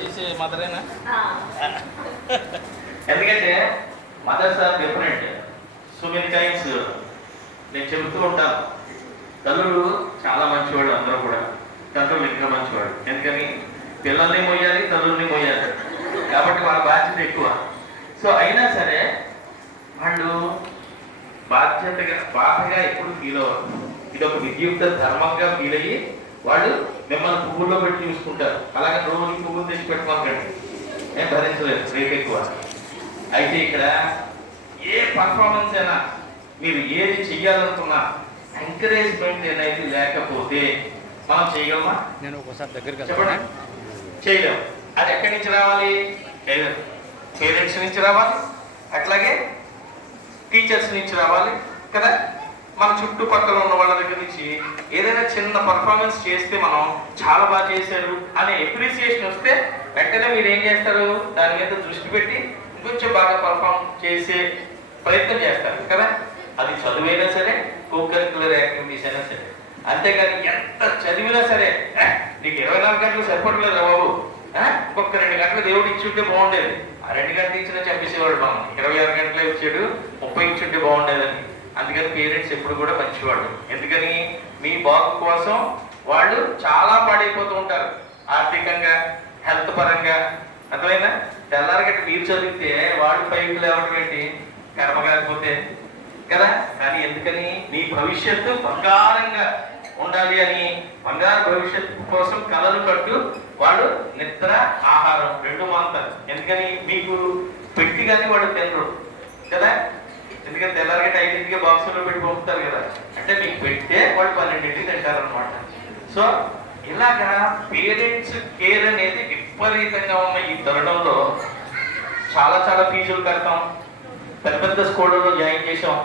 చేసే మదరేనా? ఎందుకంటే mothers are different. So many times నేను చెబుతూ ఉంటాను, తల్లులు చాలా మంచివాళ్ళు, అందరూ కూడా తండ్రులు ఇంకా మంచివాడు. ఎందుకని పిల్లల్ని మోయాలి, తల్లుల్ని మోయాలి, కాబట్టి వాళ్ళ బాధ్యత ఎక్కువ. సో అయినా సరే వాళ్ళు బాధగా ఎప్పుడు ఫీల్ అవ్వరు. ఇది ఒక విద్యుక్త ధర్మంగా ఫీల్ అయ్యి వాళ్ళు మిమ్మల్ని పువ్వుల్లో పెట్టి చూసుకుంటారు. అలాగే రోజు పువ్వులు తెచ్చి పెట్టుకోకండి, నేను భరించలేదు, రేపు ఎక్కువ. అయితే ఇక్కడ ఏ పర్ఫార్మెన్స్ అయినా మీరు ఏది చెయ్యాలనుకున్నా ఎంకరేజ్మెంట్ అనేది లేకపోతే మనం చేయగలమా? నేను ఒకసారి దగ్గరికి చెప్పండి, చేయలేము. అది ఎక్కడి నుంచి రావాలి? పేరెంట్స్ నుంచి రావాలి, అట్లాగే టీచర్స్ నుంచి రావాలి కదా. మన చుట్టుపక్కల ఉన్న వాళ్ళ దగ్గర నుంచి ఏదైనా చిన్న పర్ఫార్మెన్స్ చేస్తే మనం చాలా బాగా చేశారు అనే అప్రిసియేషన్ వస్తే వెంటనే మీరు ఏం చేస్తారు? దాని మీద దృష్టి పెట్టి ఇంకొంచెం బాగా పర్ఫార్మ్ చేసే ప్రయత్నం చేస్తారు కదా. అది చదువైనా సరే, కో-కరిక్యులర్ యాక్టివిటీస్ అయినా సరే. అంతేగాని ఎంత చదివినా సరే నీకు 24 గంటలు సరిపడలేదు బాబు, ఇంకొక 2 గంటలు దేవుడు ఇచ్చుంటే బాగుండేది, ఆ 2 గంటలు ఇచ్చినా చంపేసేవాడు. మనం 26 గంటలే ఇచ్చాడు, 30 ఇచ్చుంటే బాగుండేదని. అందుకని పేరెంట్స్ ఎప్పుడు కూడా మంచివాళ్ళు. ఎందుకని మీ బాగు కోసం వాళ్ళు చాలా పాడైపోతూ ఉంటారు, ఆర్థికంగా, హెల్త్ పరంగా. అర్థమైనా? తెల్లారగట్టి మీరు చదివితే వాళ్ళు 5కి లేవడం ఏంటి? కర్మ కాకపోతే కదా. కానీ ఎందుకని? నీ భవిష్యత్తు బంగారంగా ఉండాలి అని, బంగారు భవిష్యత్తు కోసం కలలు కట్టు వాళ్ళు నిద్ర, ఆహారం 2 మాంతారు. ఎందుకని? మీకు పెట్టి కానీ వాళ్ళు తినరు కదా. ఎందుకంటే తెల్లారగట్టి 5ంటికి బాక్సులో పెట్టి పంపుతారు కదా. అంటే మీకు పెట్టే వాళ్ళు 12ంటికి తింటారు అనమాట. సో ఇలాగా పేరెంట్స్ కేర్ అనేది విపరీతంగా ఉన్న ఈ తరుణంలో చాలా ఫీజులు కడతాం, పెద్ద స్కూళ్ళలో జాయిన్ చేసాం.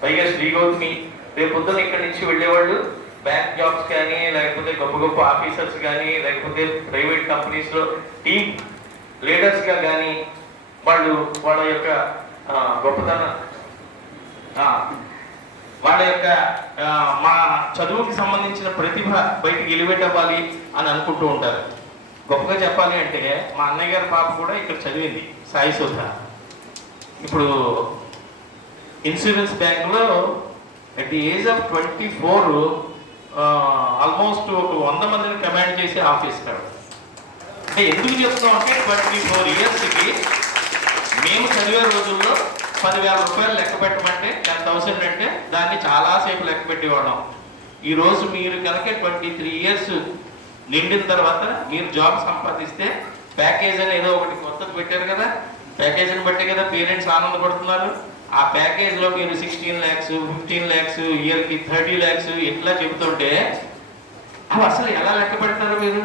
పైగా శ్రీ గౌతమి రేపు పొద్దున ఇక్కడి నుంచి వెళ్ళేవాళ్ళు బ్యాంక్ జాబ్స్ కానీ, లేకపోతే గొప్ప ఆఫీసర్స్ కానీ, లేకపోతే ప్రైవేట్ కంపెనీస్లో టీమ్ లీడర్స్గా కానీ వాళ్ళు వాళ్ళ యొక్క గొప్పతనం, వాళ్ళ యొక్క మా చదువుకి సంబంధించిన ప్రతిభ బయటికి ఎలివేట్ అవ్వాలి అని అనుకుంటూ ఉంటారు. గొప్పగా చెప్పాలి అంటే మా అన్నయ్య గారి పాప కూడా ఇక్కడ చదివింది, సాయి సుధ. ఇప్పుడు ఇన్సూరెన్స్ బ్యాంక్లో at the age of 24 almost ఒక 100 మందిని కమాండ్ చేసే ఆఫీసర్. అంటే ఎందుకు చెప్తాం అంటే 24 ఇయర్స్కి మేము చదివే రోజుల్లో 10,000 రూపాయలు లెక్క పెట్టమంటే 10,000 అంటే దాన్ని చాలాసేపు లెక్క పెట్టేవాళ్ళం. ఈరోజు మీరు కనుక 23 ఇయర్స్ నిండిన తర్వాత మీరు జాబ్ సంపాదిస్తే ప్యాకేజ్ అని ఏదో ఒకటి కొత్తది పెట్టారు కదా, ప్యాకేజీని బట్టి కదా పేరెంట్స్ ఆనందపడుతున్నారు. ఆ ప్యాకేజ్లో మీరు 16 lakhs, 15 lakhs, ఇయర్కి 30 lakhs ఇట్లా చెబుతుంటే అవి అసలు ఎలా లెక్క పెడతారు మీరు?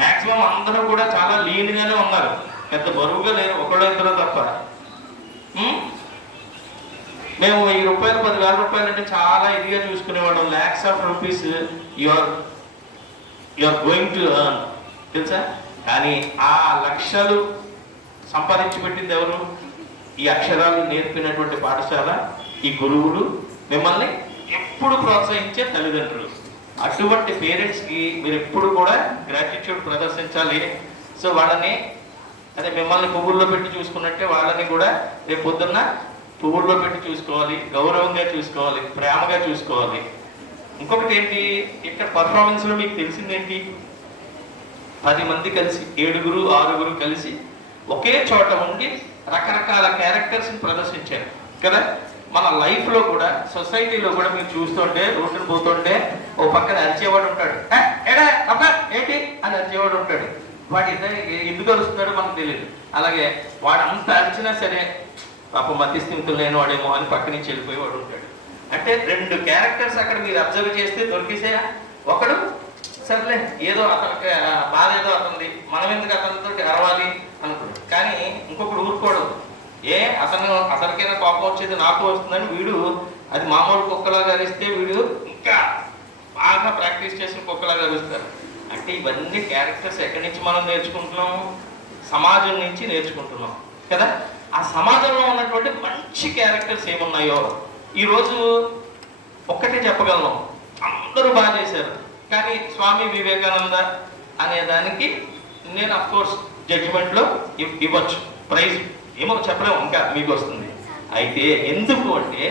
మ్యాక్సిమం అందరూ కూడా చాలా లీన్గానే ఉన్నారు, పెద్ద బరువుగా లేరు, ఒకళ్ళో ఇద్దరు తప్ప. మేము 1000 రూపాయలు 10,000 రూపాయలు అంటే చాలా ఇదిగా చూసుకునేవాళ్ళం. lakhs of rupees you are going to earn, తెలుసా? కానీ ఆ లక్షలు సంపాదించి పెట్టింది ఎవరు? ఈ అక్షరాలు నేర్పినటువంటి పాఠశాల, ఈ గురువులు, మిమ్మల్ని ఎప్పుడు ప్రోత్సహించే తల్లిదండ్రులు. అటువంటి పేరెంట్స్కి మీరు ఎప్పుడు కూడా గ్రాటిట్యూడ్ ప్రదర్శించాలి. సో వాళ్ళని అదే మిమ్మల్ని పువ్వుల్లో పెట్టి చూసుకున్నట్టే వాళ్ళని కూడా రేపు పొద్దున్న పువ్వుల్లో పెట్టి చూసుకోవాలి, గౌరవంగా చూసుకోవాలి, ప్రేమగా చూసుకోవాలి. ఇంకొకటి ఏంటి, ఇక్కడ పర్ఫార్మెన్స్లో మీకు తెలిసిందేంటి? 10 మంది కలిసి 7గురు 6గురు కలిసి ఒకే చోట ఉండి రకరకాల క్యారెక్టర్స్ని ప్రదర్శించారు కదా. మన లైఫ్లో కూడా, సొసైటీలో కూడా మీరు చూస్తుంటే, రోడ్డును పోతుంటే ఓ పక్కన అరిచేవాడు ఉంటాడు, ఏడా అబ్బా ఏంటి అని అరిచేవాడు ఉంటాడు. వాడు ఎందుకు అరుస్తున్నాడో మనకు తెలియదు. అలాగే వాడు అంత అరిచినా సరే పాపం మధ్యస్థితులు లేని వాడేమో అని పక్క నుంచి వెళ్ళిపోయేవాడు ఉంటాడు. అంటే 2 క్యారెక్టర్స్ అక్కడ మీరు అబ్జర్వ్ చేస్తే దొరికేసాయా? ఒకడు సర్లే ఏదో అతనికి బాధ ఏదో అతనిది, మనం ఎందుకు అతనితో అరవాలి అనుకుంటాడు. కానీ ఇంకొకడు ఊరుకోవడం, అతనికైనా కోపం వచ్చేది నాకు వస్తుందని వీడు అది మామూలు కుక్కలాగా అరిస్తే వీడు ఇంకా బాగా ప్రాక్టీస్ చేసిన కుక్కలాగా అరుస్తారు. అంటే ఇవన్నీ క్యారెక్టర్స్ ఎక్కడి నుంచి మనం నేర్చుకుంటున్నాం? సమాజం నుంచి నేర్చుకుంటున్నాం కదా. ఆ సమాజంలో ఉన్నటువంటి మంచి క్యారెక్టర్స్ ఏమున్నాయో ఈరోజు ఒక్కటే చెప్పగలను, అందరూ బాగా చేశారు. కానీ స్వామి వివేకానంద అనే దానికి నేను అఫ్ కోర్స్ జడ్జిమెంట్లో ఇవ్వచ్చు ప్రైజ్, ఏమో చెప్పలేము, ఇంకా మీకు వస్తుంది. అయితే ఎందుకు అంటే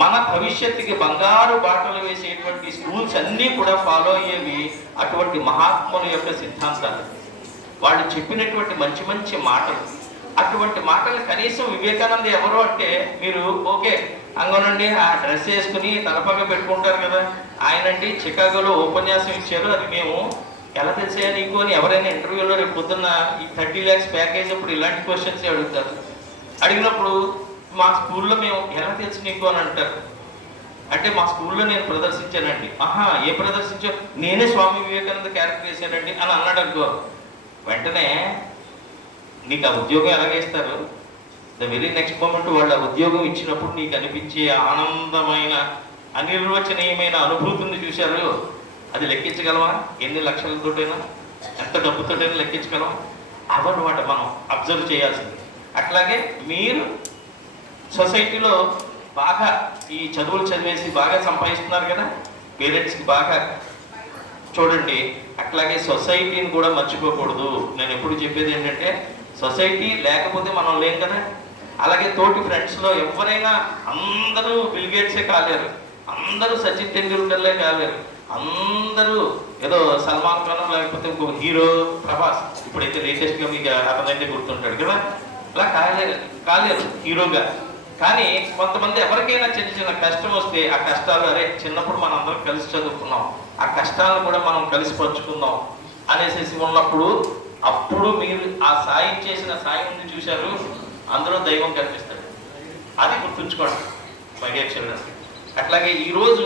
మన భవిష్యత్తుకి బంగారు బాటలు వేసేటువంటి స్కూల్స్ అన్నీ కూడా ఫాలో అయ్యేవి అటువంటి మహాత్ముల యొక్క సిద్ధాంతాలు, వాళ్ళు చెప్పినటువంటి మంచి మంచి మాటలు. అటువంటి మాటలు కనీసం వివేకానంద ఎవరు అంటే మీరు ఓకే అంగనండి ఆ డ్రెస్ వేసుకుని తలపగా పెట్టుకుంటారు కదా, ఆయనండి చికాగోలో ఉపన్యాసం ఇచ్చారు, అది మేము ఎలా తెలిసా నీకు అని ఎవరైనా ఇంటర్వ్యూలో రేపు పొద్దున్న ఈ 30 lakhs ప్యాకేజ్ అప్పుడు ఇలాంటి క్వశ్చన్స్ అడుగుతారు. అడిగినప్పుడు మా స్కూల్లో మేము ఎలా తెలుసు నీకు అని అంటారు. అంటే మా స్కూల్లో నేను ప్రదర్శించానండి. ఆహా, ఏ ప్రదర్శించావు? నేనే స్వామి వివేకానంద క్యారెక్టర్ వేసానండి అని అన్నాడు అనుకో, వెంటనే నీకు ఆ ఉద్యోగం ఎలాగేస్తారు? ద వెరీ నెక్స్ట్ మూమెంట్ వాళ్ళు ఆ ఉద్యోగం ఇచ్చినప్పుడు నీకు అనిపించే ఆనందమైన అనిర్వచనీయమైన అనుభూతిని చూశారు, అది లెక్కించగలవా? ఎన్ని లక్షలతోటైనా ఎంత డబ్బుతోటైనా లెక్కించగలవా? అవన్నమాట మనం అబ్జర్వ్ చేయాల్సింది. అట్లాగే మీరు సొసైటీలో బాగా ఈ చదువులు చదివేసి బాగా సంపాదిస్తున్నారు కదా, పేరెంట్స్కి బాగా చూడండి. అట్లాగే సొసైటీని కూడా మర్చిపోకూడదు. నేను ఎప్పుడు చెప్పేది ఏంటంటే సొసైటీ లేకపోతే మనం లేం కదా. అలాగే తోటి ఫ్రెండ్స్లో ఎవరైనా అందరూ బిల్ గేట్సే కాలేరు, అందరూ సచిన్ టెండూల్కర్లే కాలేరు, అందరూ ఏదో సల్మాన్ ఖాన్ లేకపోతే ఇంకో హీరో ప్రభాస్, ఇప్పుడైతే లేటెస్ట్గా మీకు అతనైతే గుర్తుంటాడు కదా, అలా కాలేరు హీరోగా. కానీ కొంతమంది ఎవరికైనా చిన్న చిన్న కష్టం వస్తే ఆ కష్టాలు, అరే చిన్నప్పుడు మనం అందరం కలిసి చదువుకున్నాం, ఆ కష్టాలను కూడా మనం కలిసి పంచుకుందాం అనేసి ఉన్నప్పుడు అప్పుడు మీరు ఆ సాయం చేసిన సాయం ఉంది చూశారు, అందులో దైవం కనిపిస్తాడు. అది గుర్తుంచుకోండి మై డియర్ చిల్డ్రన్. అట్లాగే ఈరోజు